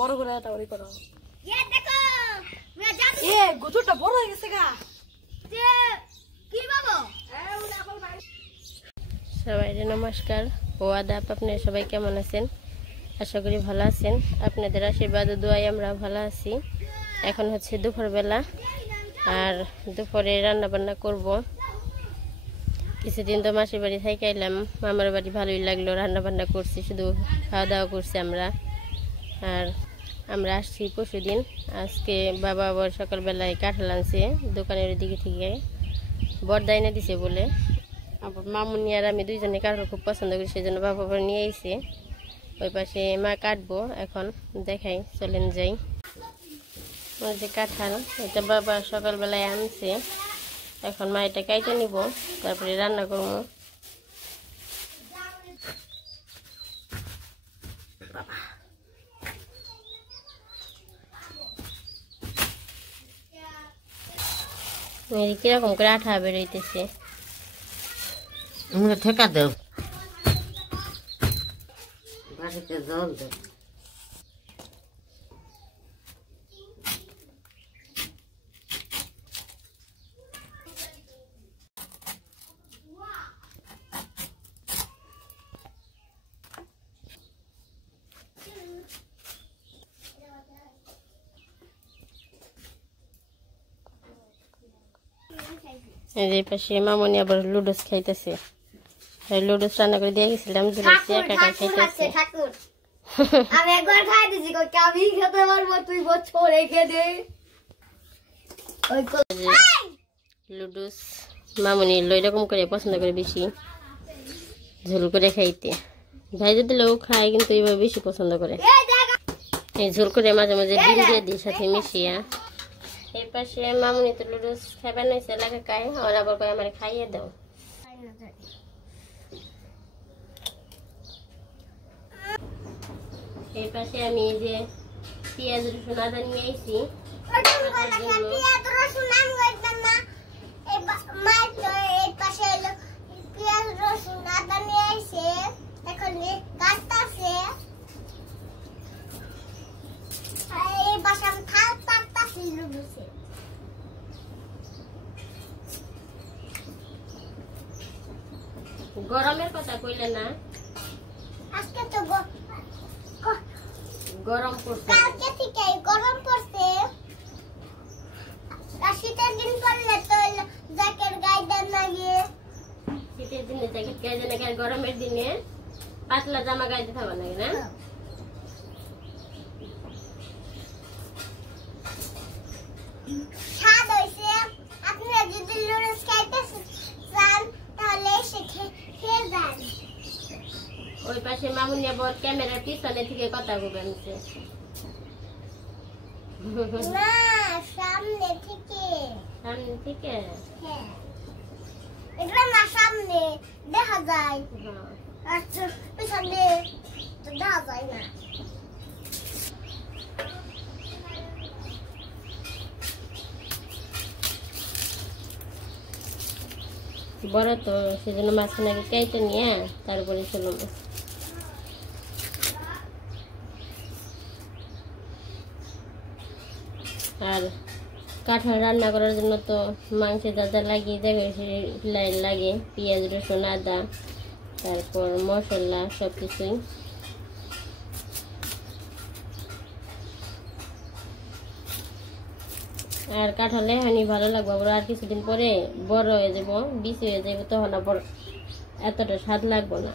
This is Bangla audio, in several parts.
বড় করে তাড়াতাড়ি করো। এ দেখো এ গুতুটা বড় হয়ে গেছে গা যে কি বাবা। সবাইকে নমস্কার ও আদাব। আপনারা সবাই কেমন আছেন? আশা করি ভালো আছেন। আপনাদের আশীর্বাদ ও দোয়ায় আমরা ভালো আছি। এখন হচ্ছে দুপুরবেলা, আর দুপুরে রান্না বান্না করব। কিছুদিন তো মাসির বাড়ি থেকে এলাম, মামার বাড়ি ভালোই লাগলো। রান্না বান্না করছি, শুধু খাওয়া দাওয়া করছি আমরা। আর আমরা আসছি পরশুদিন। আজকে বাবা আবার সকালবেলায় কাঁঠাল আনছে দোকানের দিকে থেকে, বর্দা এনে দিছে বলে। আবার মামুনি আর আমি দুইজনে কাঁঠাল খুব পছন্দ করি, সেই জন্য বাবা আবার নিয়ে আইছে। ওই পাশে মা কাটবো, এখন দেখাই, চলেন যাই। ওই যে কাঁঠাল, এটা বাবা সকালবেলায় আনছে। এখন মা এটা কাইটে নিব, তারপরে রান্না করবো। কিরকম করে আঠা বেরোইতেছে। ঠেকা দেও, বাড়িতে জল দেও। এই পাশে মামনি আবার লুডোস খাইতেছে। লুডোস রান্না করে দিয়ে গেছিলাম, একা খাইতেছে। আমি একবার খাই দিছি, আমি খেতে পারবো, তুই বছর রেখে দে। লুডোস মামনি এরকম করে পছন্দ করে, বেশি ঝোল করে খাইতে। ভাইজে দিলেও খায়, কিন্তু এইভাবে বেশি পছন্দ করে। এই ঝোল করে মাঝে মাঝে ডিম দিয়ে দিই সাথে মিশিয়া। এই পাশে মামনি তো লুডোস খাইবার নাইছে, লাগে খায়, আর আবার কয় আমার খাইয়ে দাও। এই পাশে আমি এই যে পেঁয়াজ রসুন আদা নিয়ে আইছি। গরমের কথা কইলে না, আজকে তো গরম পড়ছে, কালকে থেকে গরম পড়ছে। শীতের দিন পড়লে তো জ্যাকেট গায়ে লাগে। শীতের দিনে জ্যাকেট গায়ে লাগে, গরমের দিনে পাতলা জামা গায়ে দিতে হবে নাকি না? স্বাদ হয়েছে। আপনারা যদি লুডোস খাইতে চান তাহলে খেয়ে যান। ওই পাশে মামুনি আবার ক্যামেরার পিছনে থেকে কথা বলবেন। না, সামনে থেকে। সামনে থেকে? হ্যাঁ, এটা না সামনে দেখা যায়, আচ্ছা পিছনে দেখা যায় না। বড় তো, সেজন্য মাঝখানে আগে কেটে নিয়ে তারপরে ছিল মাছ। আর কাঁঠাল রান্না করার জন্য তো মাংসে যা যা লাগিয়ে দেবে লাগে, পেঁয়াজ রসুন আদা, তারপর মশলা, সব কিছুই। আর কাঁঠালে হানি ভালো লাগবে, আবার আর কিছুদিন পরে বড় হয়ে যাব, বিচি হয়ে যাবে, তখন আবার এতটা স্বাদ লাগবে না।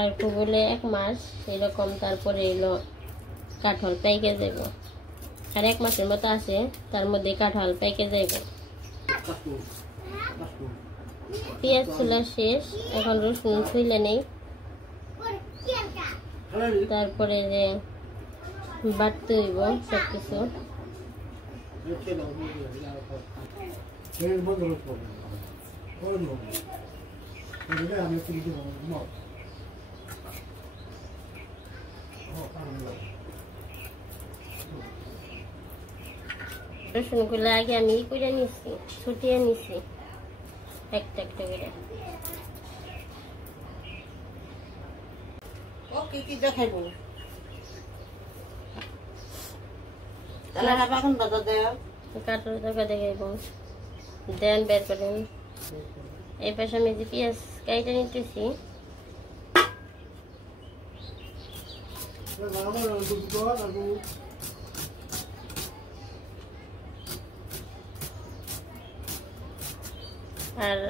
আর বলে 1 মাস এরকম, তারপরে এলো কাঁঠাল পাইকে যাব। আর 1 মাসের মতো আছে, তার মধ্যে কাঁঠাল পাইকে যাইব। পেঁয়াজ ছোলা শেষ, এখন রসুন ছুইলে নেই। তারপরে যে বাটতে হইব সবকিছু। রসুনগুলো আগে আমি করে নিছি, ছুটিয়ে নিছি একটা একটা করে। ওকে কি দেখাইবো তাহলে বাগান দাদা দেয় কাটার টাকা দেখাইব, দেন বের করেন। এই পাশে আমি যে পেঁয়াজ কাইটা নিতেছি। আর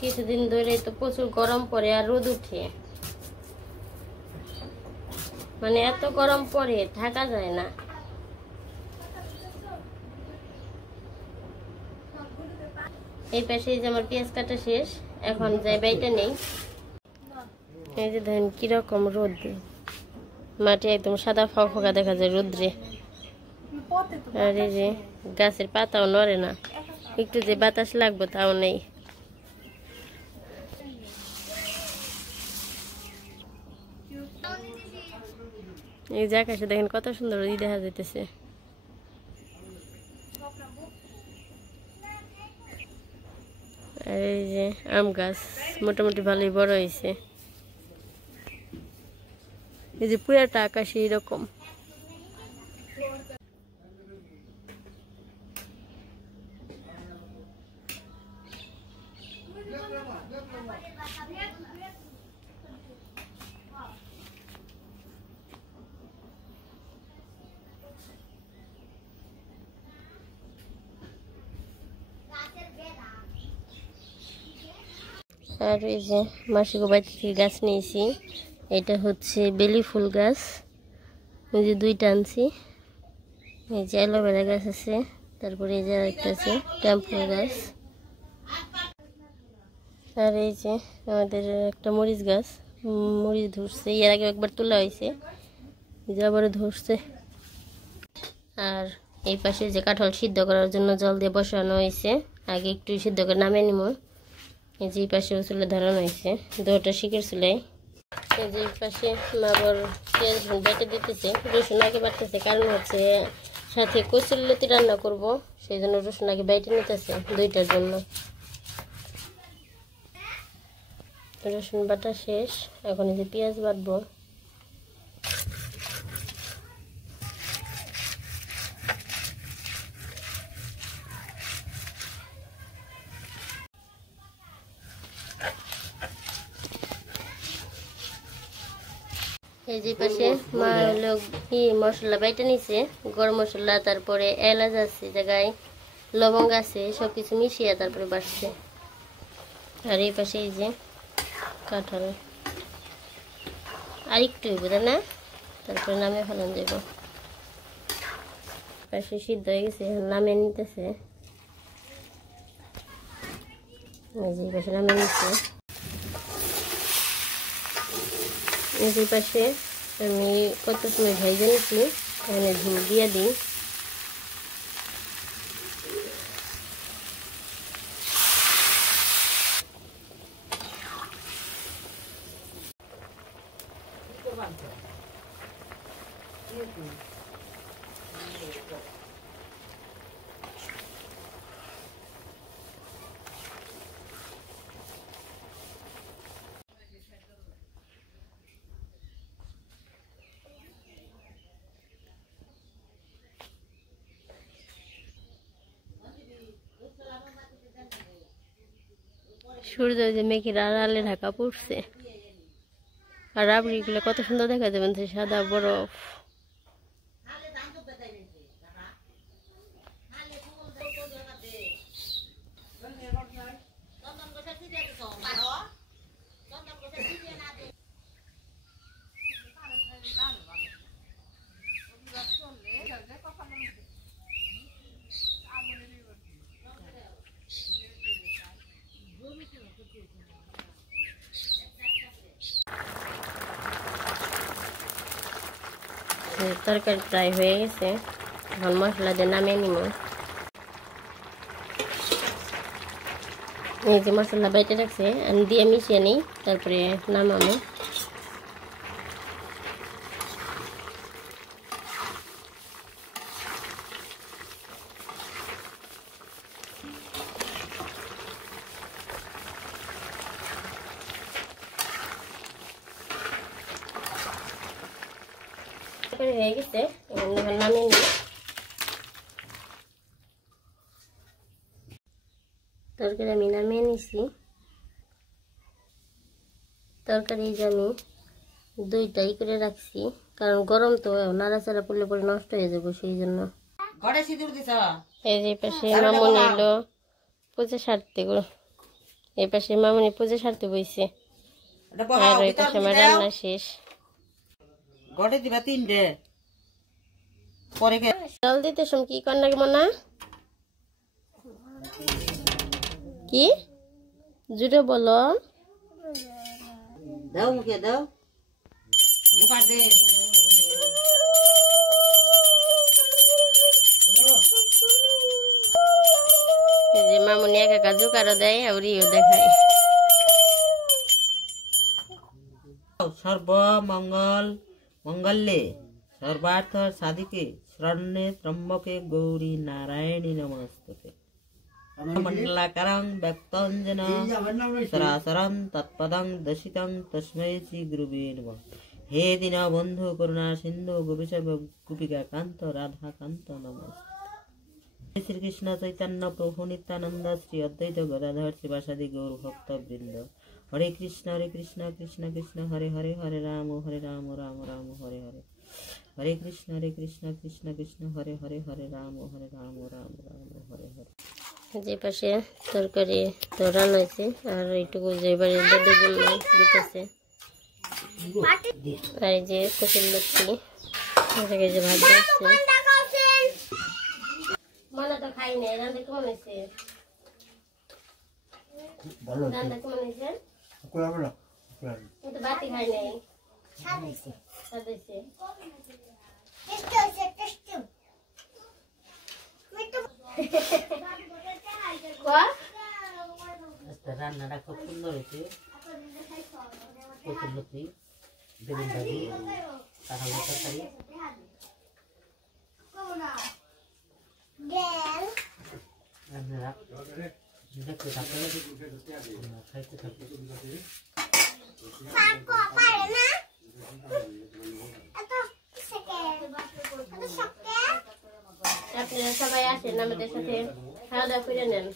কিছুদিন ধরে তো প্রচুর গরম পড়ে আর রোদ উঠে, মানে এত গরম পড়ে থাকা যায় না। এই পাশে যে আমার পেঁয়াজ কাটা শেষ, এখন যাই বাইটা নেই। এই যে দেখেন কিরকম রোদ, মাটি একদম সাদা ফকফকা দেখা যায় রোদ্রে। আর এই যে গাছের পাতাও নড়ে না, একটু যে বাতাস লাগবে তাও নেই। এই যে আকাশে দেখেন কত সুন্দর ই দেখা যাইতেছে। আর এই যে আম গাছ মোটামুটি ভালোই বড় হয়েছে। এই যে পুরাটা আকাশে এরকম। আর এই যে মাসিক বাড়ি থেকে গাছ নিয়েছি, এটা হচ্ছে বেলি ফুল গাছ। এই যে দুইটা আনছি। এই যে অ্যালোভেরা গাছ আছে, তারপরে এই যে একটা আছে টেম্পল গাছ। আর এই যে আমাদের একটা মরিচ গাছ, মরিচ ধরছে, এর আগে একবার তোলা হয়েছে, যে আবার ধরছে। আর এই পাশে যে কাঁঠাল সিদ্ধ করার জন্য জল দিয়ে বসানো হয়েছে, আগে একটু সিদ্ধ করে নামিয়ে নিব। এই যে পাশে চুলে ধরানো হয়েছে, দুটা শিকের চুলাই। এই যে পাশে আবার পেঁয়াজ বেটে দিতেছে, রসুন আগে বাটতেছে, কারণ হচ্ছে সাথে কচুরলতি রান্না করব, সেই জন্য রসুন আগে বেটে নিতেছে দুইটার জন্য। রসুন বাটা শেষ, এখন এই যে পেঁয়াজ বাটবো। এই যে পাশে মা হলো মশলা বাইটে নিছে, গরম মশলা, তারপরে এলাচ আছে জায়গায়, লবঙ্গ আছে, সবকিছু মিশিয়ে তারপরে বাটছে। আর এই পাশে এই যে কাঁঠাল আর একটু বোঝা না, তারপরে নামে ফেলান যাব। পাশে সিদ্ধ হয়ে গেছে, নামে নিতেছে। এই যে পাশে নামে নিচ্ছে। এই যে পাশে আমি কত সময় ভেজে নিচ্ছি, এখানে ঝুল দিয়ে দিই। সূর্য যে মেঘের আড়ালে ঢাকা পড়ছে, আর রাবড়িগুলো কত সুন্দর দেখা যাবে, সাদা বরফ। তরকারি প্রায় হয়ে গেছে, এখন মশলা দিয়ে নামিয়ে নিব। এই যে মশলা বেটে রাখছে, আমি দিয়ে মিশিয়ে নিই, তারপরে নামাবো। তরকারি হয়ে গেছে, এখন নামিয়ে নিই। তরকারি আমি নামিয়ে নিছি। তরকারি যে আমি দুইটাই করে রাখছি, কারণ গরম তো, নাড়াচাড়া পড়লে পরে নষ্ট হয়ে যাবো, সেই জন্য। ঘরে সিঁদুর দিছ? এই যে পাশে মামুনি এলো পূজা সারতে, এই পাশে মামুনি পূজা সারতে বইছে, আর ওই পাশে আমার রান্না শেষ। ঘরে দিবা 3টে পরে জল দিতে সম কি কর নাকি মনা, কি জুড়ে বলো? দাও মুখে দাও, মুখার দে। এই যে মামুনি একা কাজু কারো দেয়, আর ইও দেখায়। সর্বমঙ্গল মঙ্গলে সর্বার্থ সাধিকে শরণ্যে ত্রম্বকে গৌরী নারায়ণী নমস্তুতে। মণ্ডলাকারং ব্যক্তঞ্জন সরাসরং তৎপদং দশিতং তস্मै শ্রী গুরুবে নমঃ। হে দীনবন্ধু করুণা সিন্ধু গোপীশব গোপিকা কান্ত রাধা কান্ত নমস্তে। শ্রীকৃষ্ণ চৈতন্য প্রভু নিত্যানন্দ শ্রী অদ্বৈত গদাধর শিবাসাদি গৌর ভক্ত বৃন্দ। হরে কৃষ্ণ কৃষ্ণ কৃষ্ণ হরে হরে, হরে রাম রাম রাম হরে হরে। হরে কৃষ্ণ কৃষ্ণ কৃষ্ণ হরে হরে, হরে রাম রাম রাম হরে হরে। যে পাশে তরকারি তো রান্না হয়েছে, আর এইটুকু যে বাড়ি দাদের জন্য দিতেছে। আর এই যে কচুর লক্ষ্মী যে ভাত আসছে, মনে তো খাই নাই। রান্না কেমন হয়েছে? রান্না কেমন হয়েছে? কিন্তু বাতি খাই নাই, স্বাদ হয়েছে। রান্নাটা খুব সুন্দর হয়েছে। কচুর লতি, বেগুন ভাজি, কাঁঠালের তরকারি। আপনারা দেখতে থাকবেন, খাইতে থাকবেন। আপনারা সবাই আসেন আমাদের সাথে খাওয়া দাওয়া করে নেন।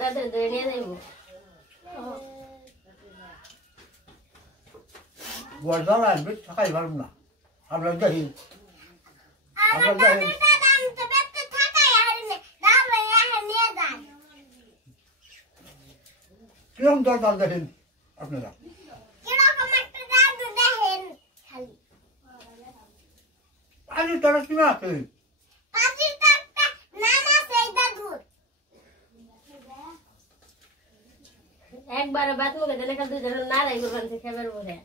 দাদের ধরে নিয়ে যাইব। থাকাই পারব না, আমরা দেখি কিরকম দরকার দেখেন আপনারা। পানির তরফ কিনা আছে, একবার বাত মুখে দেন, দুজন নাড়াই করবেন খেবার বলে।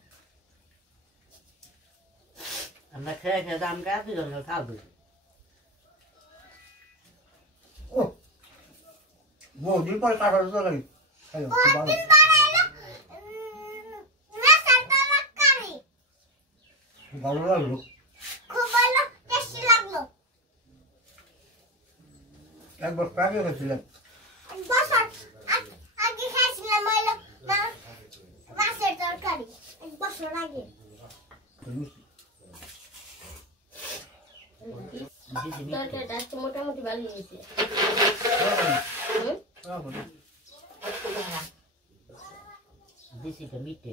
আমরা খেয়ে খেয়ে দাম কা দুজন খাবো। ও বহুদিন পরে কাটার তরকারি ভালো লাগলো, একবার প্যাকে খেয়েছিলাম। মোটামুটি ভালো হয়েছে। দেশি মিটে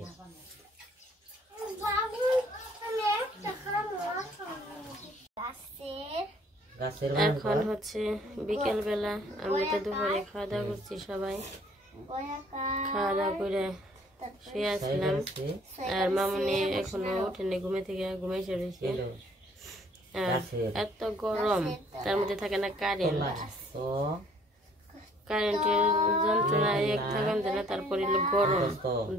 এখন হচ্ছে বিকেল বেলা, আমরা তো দুপুরে খাওয়া দাওয়া করছি, সবাই খাওয়া দাওয়া করে শুয়ে আসলাম। আর মামুনি এখনো উঠেনি ঘুমে থেকে, ঘুমাই রয়েছে। আর এত গরম, তার মধ্যে থাকে না কারেন্ট, কারেন্টের যন্ত্রণা এক থাকান দিলে, তারপরে গরম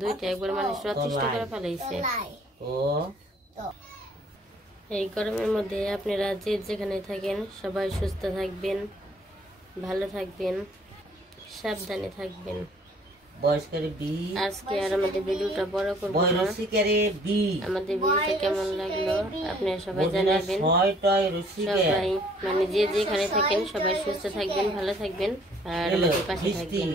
দুইটা একবার মানুষ অতিষ্ঠ করে ফেলাইছে। এই গরমের মধ্যে আপনারা যে যেখানে থাকেন সবাই সুস্থ থাকবেন, ভালো থাকবেন, সাবধানে থাকবেন। বয়স্কের বি, আজকে আর আমাদের ভিডিওটা বড় করব না। বয়রসিকের বি, আমাদের ভিডিওটা কেমন লাগলো আপনারা সবাই জানাবেন। ছয়টায় রসিকের সবাই মানে যে যেখানে থাকেন সবাই সুস্থ থাকবেন, ভালো থাকবেন আর আমাদের পাশে থাকবেন।